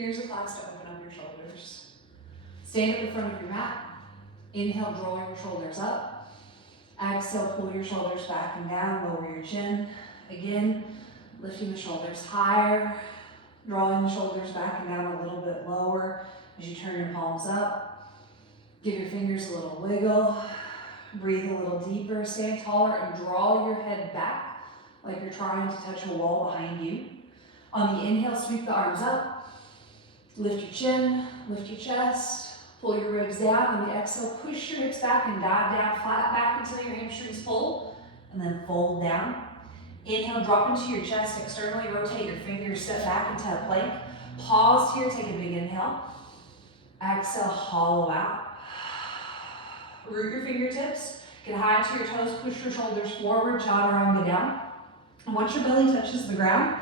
Here's a class to open up your shoulders. Stand at the front of your mat. Inhale, draw your shoulders up. Exhale, pull your shoulders back and down, lower your chin. Again, lifting the shoulders higher, drawing the shoulders back and down a little bit lower as you turn your palms up. Give your fingers a little wiggle. Breathe a little deeper, stand taller, and draw your head back like you're trying to touch a wall behind you. On the inhale, sweep the arms up. Lift your chin, lift your chest, pull your ribs down. On the exhale, push your hips back and dive down flat back until your hamstrings pull, and then fold down. Inhale, drop into your chest, externally rotate your fingers, step back into a plank. Pause here, take a big inhale. Exhale, hollow out. Root your fingertips, get high to your toes, push your shoulders forward, chaturanga down. And once your belly touches the ground,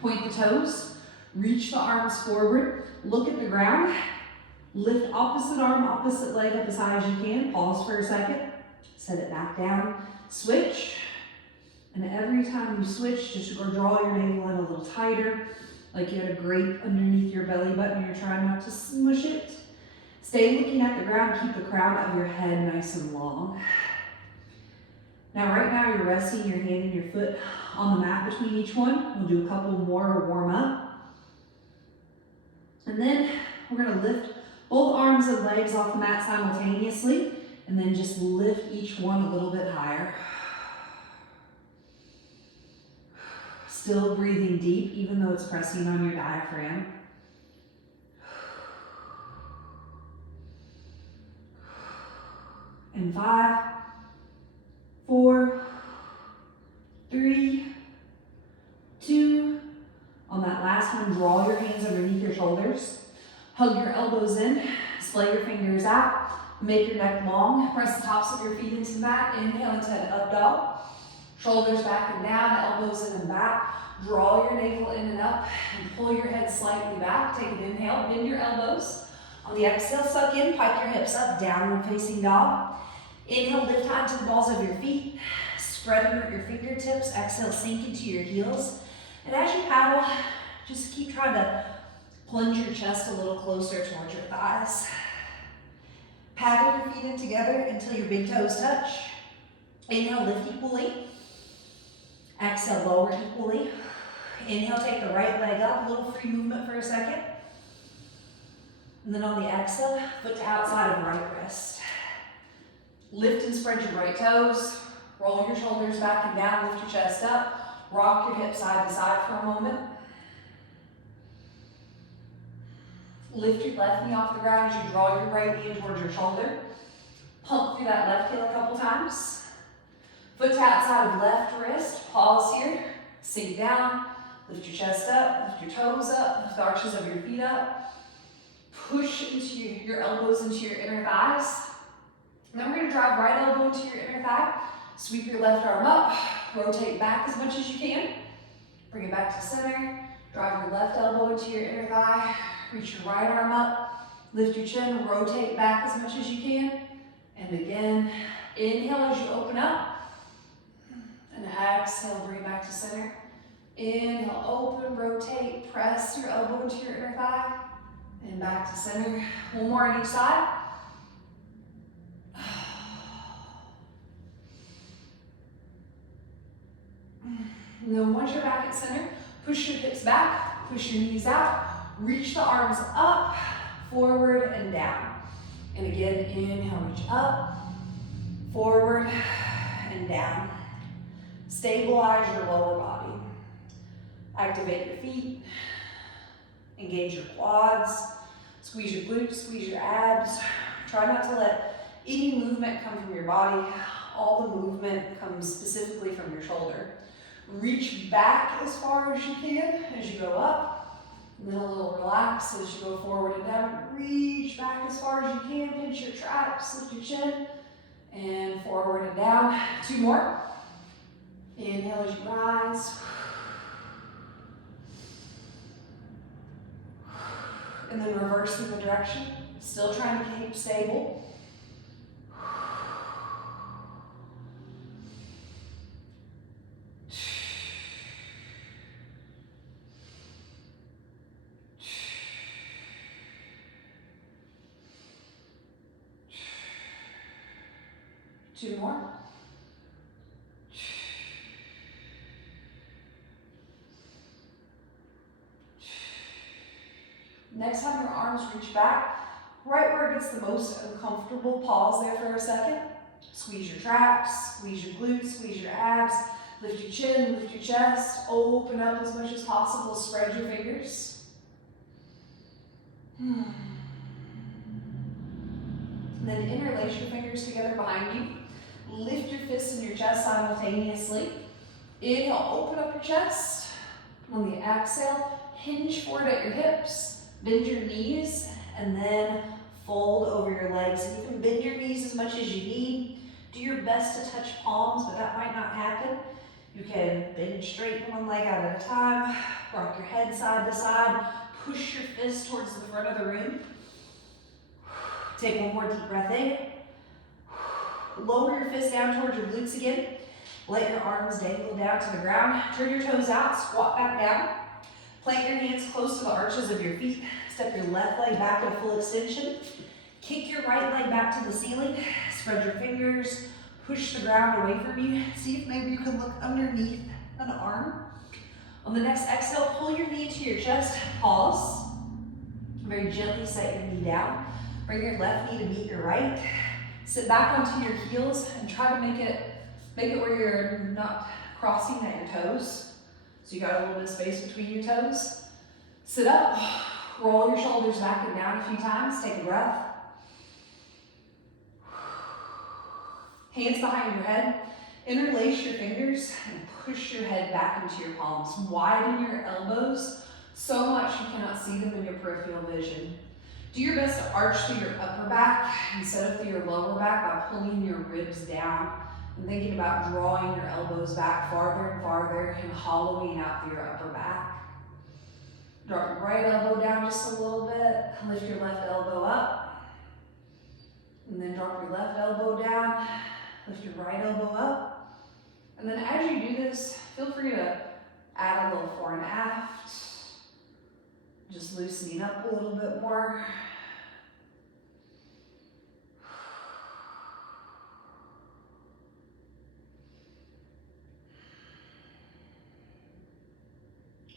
point the toes, reach the arms forward, look at the ground, lift opposite arm, opposite leg up as high as you can, pause for a second, set it back down, switch. And every time you switch, just draw your navel in a little tighter, like you had a grape underneath your belly button, you're trying not to smush it. Stay looking at the ground, keep the crown of your head nice and long. Now right now you're resting your hand and your foot on the mat between each one. We'll do a couple more to warm up. And then we're gonna lift both arms and legs off the mat simultaneously, and then just lift each one a little bit higher. Still breathing deep, even though it's pressing on your diaphragm. And 5, 4, 3, 2. On that last one, draw your hands underneath your shoulders. Hug your elbows in, splay your fingers out, make your neck long. Press the tops of your feet into the mat. Inhale into an up dog. Shoulders back and down, elbows in and back. Draw your navel in and up and pull your head slightly back. Take an inhale, bend your elbows. On the exhale, suck in, pike your hips up, downward facing dog. Inhale, lift high to the balls of your feet. Spread and root your fingertips. Exhale, sink into your heels. And as you paddle, just keep trying to plunge your chest a little closer towards your thighs. Paddle your feet in together until your big toes touch. Inhale, lift equally. Exhale, lower equally. Inhale, take the right leg up, a little free movement for a second. And then on the exhale, foot to outside of right wrist. Lift and spread your right toes. Roll your shoulders back and down, lift your chest up. Rock your hips side to side for a moment. Lift your left knee off the ground as you draw your right knee towards your shoulder. Pump through that left heel a couple times. Foot to outside of left wrist. Pause here. Sink down. Lift your chest up. Lift your toes up. Lift the arches of your feet up. Push into your elbows into your inner thighs. And then we're going to drive right elbow into your inner thigh. Sweep your left arm up. Rotate back as much as you can. Bring it back to center. Drive your left elbow into your inner thigh. Reach your right arm up. Lift your chin. Rotate back as much as you can. And again, inhale as you open up. And exhale, bring it back to center. Inhale, open, rotate, press your elbow into your inner thigh. And back to center. One more on each side. And then once you're back at center, push your hips back, push your knees out, reach the arms up, forward and down. And again, inhale, reach up, forward and down. Stabilize your lower body. Activate your feet, engage your quads, squeeze your glutes, squeeze your abs. Try not to let any movement come from your body. All the movement comes specifically from your shoulder. Reach back as far as you can as you go up. And then a little relax as you go forward and down. Reach back as far as you can. Pinch your traps, lift your chin. And forward and down. 2 more. Inhale as you rise. And then reversing the direction. Still trying to keep stable. 2 more. Next time your arms reach back, right where it gets the most uncomfortable, pause there for a second. Squeeze your traps, squeeze your glutes, squeeze your abs, lift your chin, lift your chest, open up as much as possible, spread your fingers. Then interlace your fingers together behind you. Lift your fists in your chest simultaneously. Inhale, open up your chest. On the exhale, hinge forward at your hips. Bend your knees and then fold over your legs. You can bend your knees as much as you need. Do your best to touch palms, but that might not happen. You can bend straight one leg out at a time. Rock your head side to side. Push your fist towards the front of the room. Take one more deep breath in. Lower your fist down towards your glutes again. Let your arms dangle down to the ground. Turn your toes out, squat back down. Plant your hands close to the arches of your feet. Step your left leg back in full extension. Kick your right leg back to the ceiling. Spread your fingers. Push the ground away from you. See if maybe you can look underneath an arm. On the next exhale, pull your knee to your chest. Pause. Very gently set your knee down. Bring your left knee to meet your right. Sit back onto your heels and try to make it where you're not crossing at your toes. So you got a little bit of space between your toes. Sit up, roll your shoulders back and down a few times. Take a breath. Hands behind your head. Interlace your fingers and push your head back into your palms. Widen your elbows so much you cannot see them in your peripheral vision. Do your best to arch through your upper back instead of through your lower back by pulling your ribs down and thinking about drawing your elbows back farther and farther and hollowing out through your upper back. Drop your right elbow down just a little bit. Lift your left elbow up. And then drop your left elbow down. Lift your right elbow up. And then as you do this, feel free to add a little fore and aft. Just loosening up a little bit more.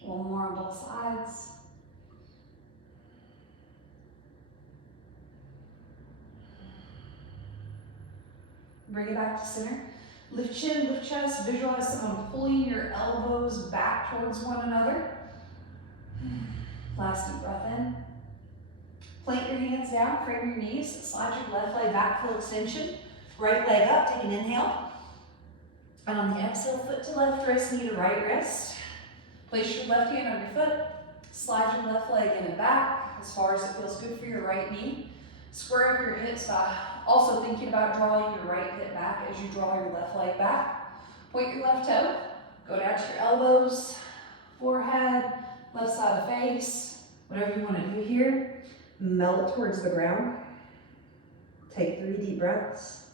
One more on both sides. Bring it back to center. Lift chin, lift chest. Visualize someone pulling your elbows back towards one another. Last deep breath in. Plant your hands down, frame your knees. Slide your left leg back, full extension. Right leg up, take an inhale. And on the exhale, foot to left wrist, knee to right wrist. Place your left hand on your foot. Slide your left leg in and back as far as it feels good for your right knee. Square up your hips by also thinking about drawing your right hip back as you draw your left leg back. Point your left toe. Go down to your elbows, forehead, left side of face. Whatever you want to do here. Melt towards the ground. Take 3 deep breaths.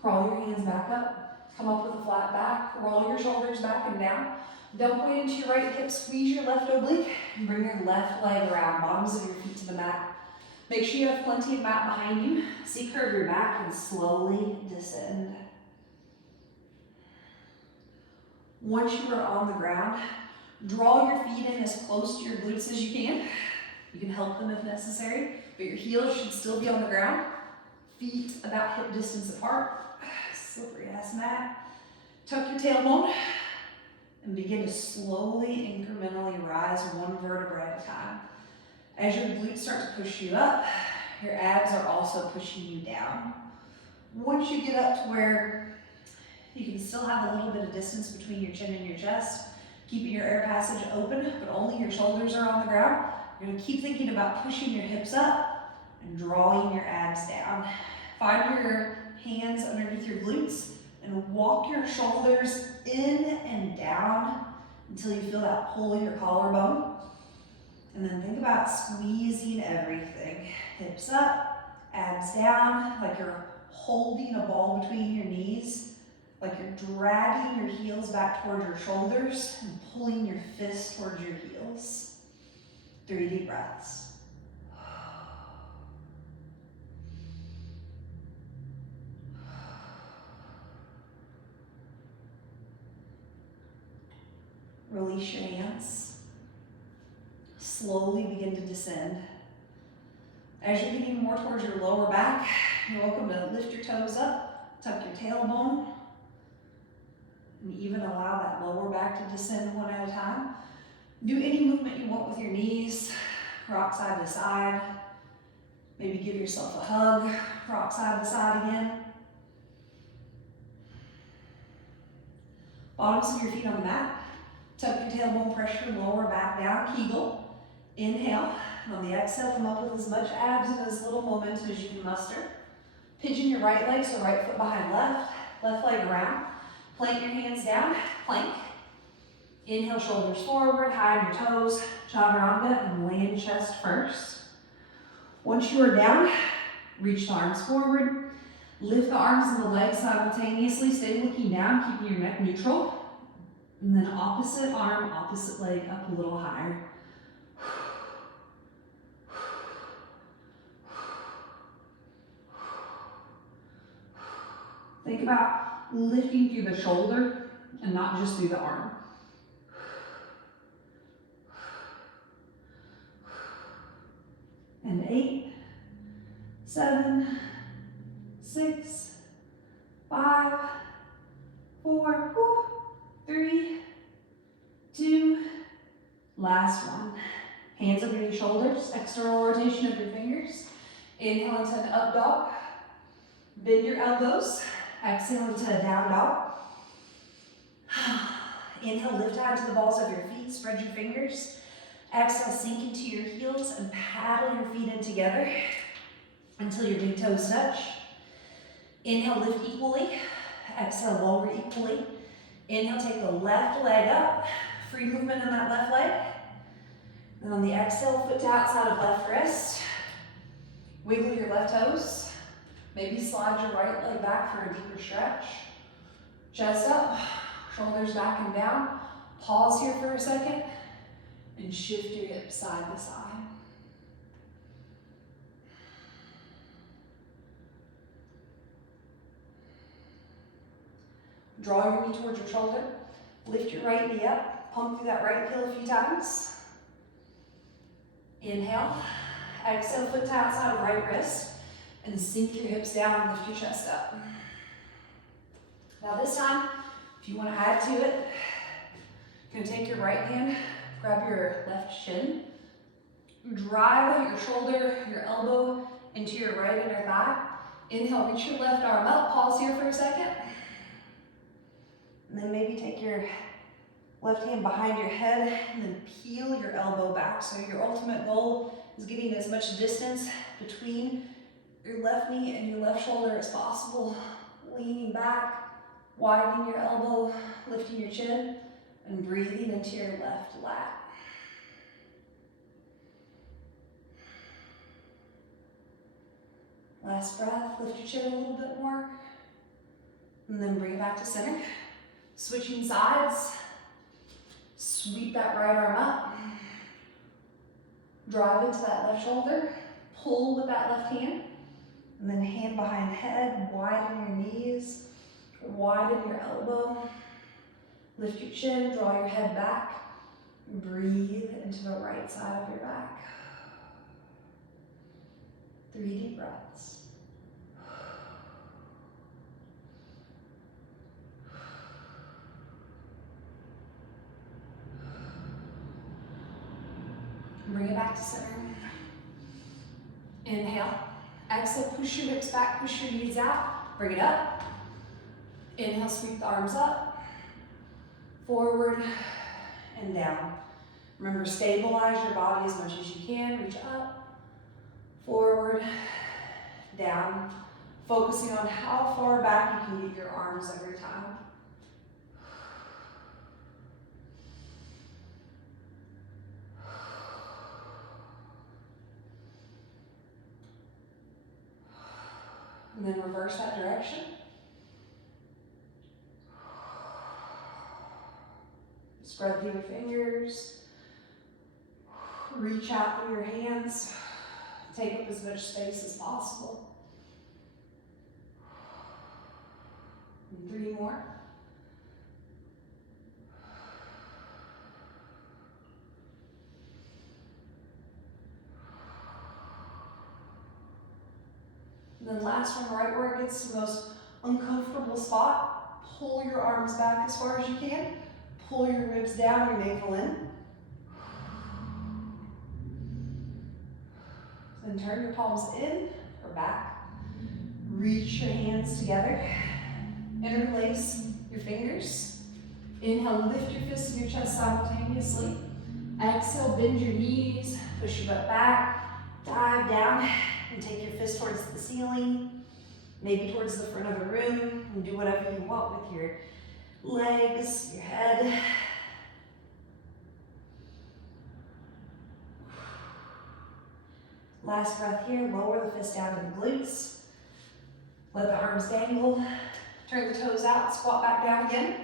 Crawl your hands back up, come up with a flat back, roll your shoulders back and down. Dump weight into your right hip, squeeze your left oblique, and bring your left leg around, bottoms of your feet to the mat. Make sure you have plenty of mat behind you. See, curve your back and slowly descend. Once you are on the ground, draw your feet in as close to your glutes as you can. You can help them if necessary, but your heels should still be on the ground. Feet about hip distance apart. Slippery ass mat. Tuck your tailbone and begin to slowly, incrementally rise one vertebra at a time. As your glutes start to push you up, your abs are also pushing you down. Once you get up to where you can still have a little bit of distance between your chin and your chest, keeping your air passage open, but only your shoulders are on the ground, you're gonna keep thinking about pushing your hips up and drawing your abs down. Find your hands underneath your glutes and walk your shoulders in and down until you feel that pull in your collarbone. And then think about squeezing everything. Hips up, Abs down, like you're holding a ball between your knees, like you're dragging your heels back toward your shoulders and pulling your fists towards your heels. 3 deep breaths. Release your hands. Slowly begin to descend. As you're getting more towards your lower back, you're welcome to lift your toes up, tuck your tailbone, and even allow that lower back to descend one at a time. Do any movement you want with your knees, rock side to side. Maybe give yourself a hug, rock side to side again. Bottoms of your feet on the mat. Tuck your tailbone, press your lower back down, Kegel. Inhale. And on the exhale, come up with as much abs and as little momentum as you can muster. Pigeon your right leg, so right foot behind left, left leg around. Plant your hands down, plank. Inhale, shoulders forward, high on your toes, chaturanga, and land chest first. Once you are down, reach the arms forward. Lift the arms and the legs simultaneously. Stay looking down, keeping your neck neutral. And then opposite arm, opposite leg up a little higher. Think about lifting through the shoulder and not just through the arm. And 8, 7, 6, 5, 4, 3, 2, last one. Hands over your shoulders, external rotation of your fingers. Inhale into an up dog. Bend your elbows. Exhale into a down dog. Inhale, lift high to the balls of your feet. Spread your fingers. Exhale, sink into your heels and paddle your feet in together until your big toes touch. Inhale, lift equally. Exhale, lower equally. Inhale, take the left leg up. Free movement in that left leg. Then on the exhale, foot to outside of left wrist. Wiggle your left toes. Maybe slide your right leg back for a deeper stretch. Chest up, shoulders back and down. Pause here for a second and shift your hips side to side. Draw your knee towards your shoulder. Lift your right knee up. Pump through that right heel a few times. Inhale. Exhale, foot to outside of right wrist. And sink your hips down and lift your chest up. Now this time, if you want to add to it, you're going to take your right hand, grab your left shin, drive your shoulder, your elbow into your right inner thigh. Inhale, reach your left arm up. Pause here for a second. And then maybe take your left hand behind your head and then peel your elbow back. So your ultimate goal is getting as much distance between your left knee and your left shoulder as possible. Leaning back, widening your elbow, lifting your chin, and breathing into your left lat. Last breath, lift your chin a little bit more, and then bring it back to center. Switching sides, sweep that right arm up, drive into that left shoulder, pull with that left hand, and then hand behind head, widen your knees, widen your elbow, lift your chin, draw your head back, breathe into the right side of your back. 3 deep breaths. Bring it back to center. Inhale. Exhale, push your hips back, push your knees out. Bring it up. Inhale, sweep the arms up. Forward and down. Remember, stabilize your body as much as you can. Reach up, forward, down. Focusing on how far back you can get your arms every time. and then reverse that direction. Spread through your fingers. Reach out through your hands. Take up as much space as possible. And 3 more. And then last one, right where it gets to the most uncomfortable spot, pull your arms back as far as you can. Pull your ribs down, your navel in. Then turn your palms in or back. Reach your hands together. Interlace your fingers. Inhale, lift your fists to your chest simultaneously. Exhale, bend your knees, push your butt back, dive down, and take your fist towards the ceiling, maybe towards the front of the room, and do whatever you want with your legs, your head. Last breath here, lower the fist down to the glutes. Let the arms dangle. Turn the toes out, squat back down again.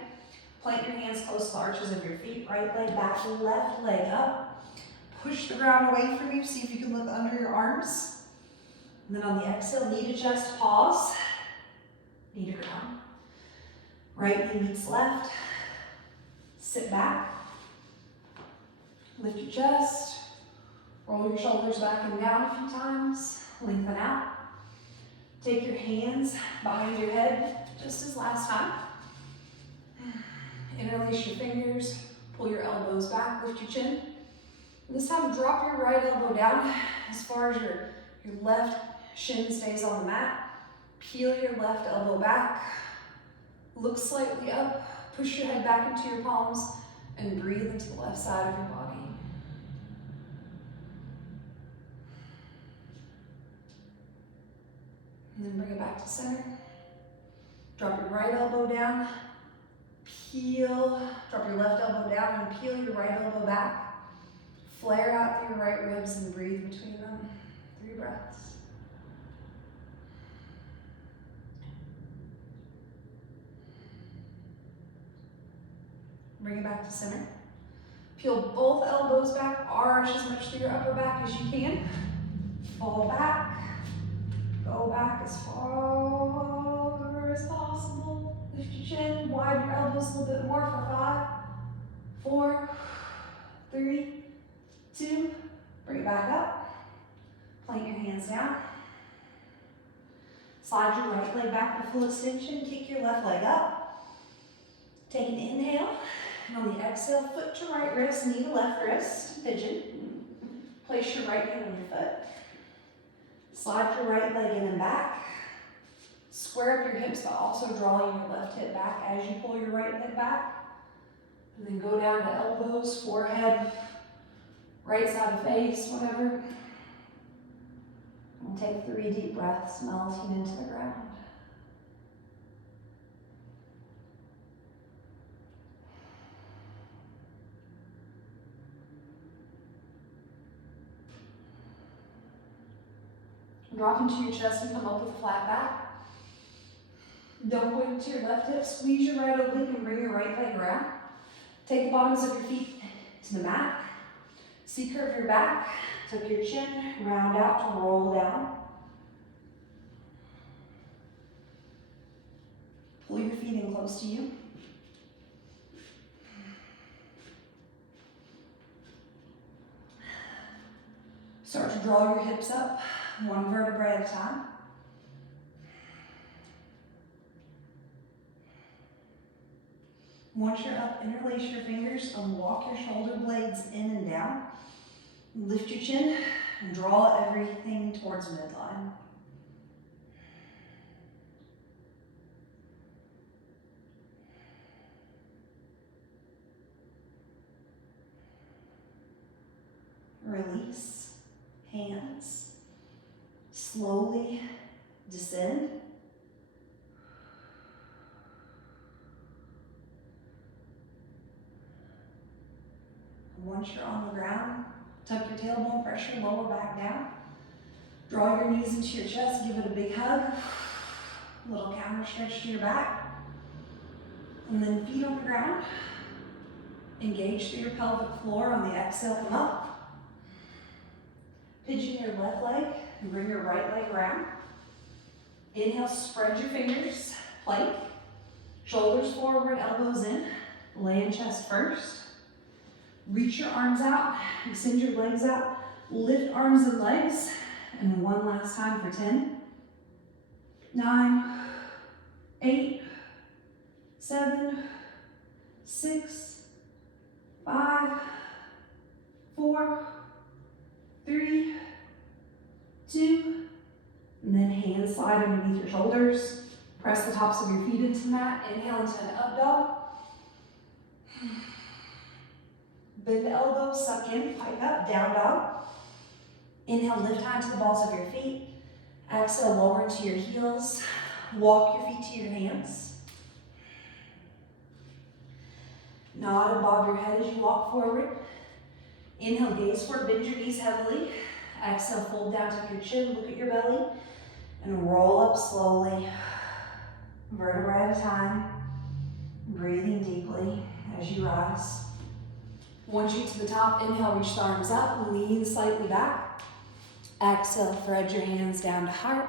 Plant your hands close to the arches of your feet. Right leg back, left leg up. Push the ground away from you. See if you can look under your arms. And then on the exhale, knee to chest, pause. Knee to ground. Right knee meets left. Sit back. Lift your chest. Roll your shoulders back and down a few times. Lengthen out. Take your hands behind your head, just as last time. Interlace your fingers. Pull your elbows back. Lift your chin. This time, drop your right elbow down as far as your left shin stays on the mat. Peel your left elbow back. Look slightly up. Push your head back into your palms and breathe into the left side of your body. And then bring it back to center. Drop your right elbow down. Drop your left elbow down and peel your right elbow back. Flare out through your right ribs and breathe between them. 3 breaths. Bring it back to center. Peel both elbows back, arch as much through your upper back as you can. Fall back. Go back as far as possible. Lift your chin, widen your elbows a little bit more for 5, 4, 3, 2. Bring it back up. Plant your hands down. Slide your right leg back to full extension. Kick your left leg up. Take an inhale. And on the exhale, foot to right wrist, knee to left wrist, pigeon. Place your right hand on your foot. Slide your right leg in and back. Square up your hips, but also drawing your left hip back as you pull your right leg back. And then go down to elbows, forehead, right side of face, whatever. And take 3 deep breaths, melting into the ground. Drop into your chest and come up with a flat back. Don't point to your left hip. Squeeze your right oblique and bring your right leg around. Take the bottoms of your feet to the mat. C-curve your back. Tuck your chin. Round out to roll down. Pull your feet in close to you. Start to draw your hips up. 1 vertebrae at a time. Once you're up, interlace your fingers and walk your shoulder blades in and down. Lift your chin and draw everything towards midline. Release, hands. Slowly descend. Once you're on the ground, tuck your tailbone, press your lower back down. Draw your knees into your chest, give it a big hug. Little counter stretch to your back. And then feet on the ground. Engage through your pelvic floor on the exhale, come up. Pigeon your left leg and bring your right leg around. Inhale, spread your fingers, plank. Shoulders forward, elbows in. Land chest first. Reach your arms out, extend your legs out. Lift arms and legs. And one last time for 10, 9, 8, 7, 6, 5, 4, 3, 2, and then hands slide underneath your shoulders. Press the tops of your feet into the mat. Inhale into an up dog. Bend the elbows, suck in, pike up, down dog. Inhale, lift high to the balls of your feet. Exhale, lower into your heels. Walk your feet to your hands. Nod and bob your head as you walk forward. Inhale, gaze forward, bend your knees heavily. Exhale, fold down, tuck your chin, look at your belly, and roll up slowly, vertebra at a time, breathing deeply as you rise. Once you get to the top, inhale, reach the arms up, lean slightly back. Exhale, thread your hands down to heart.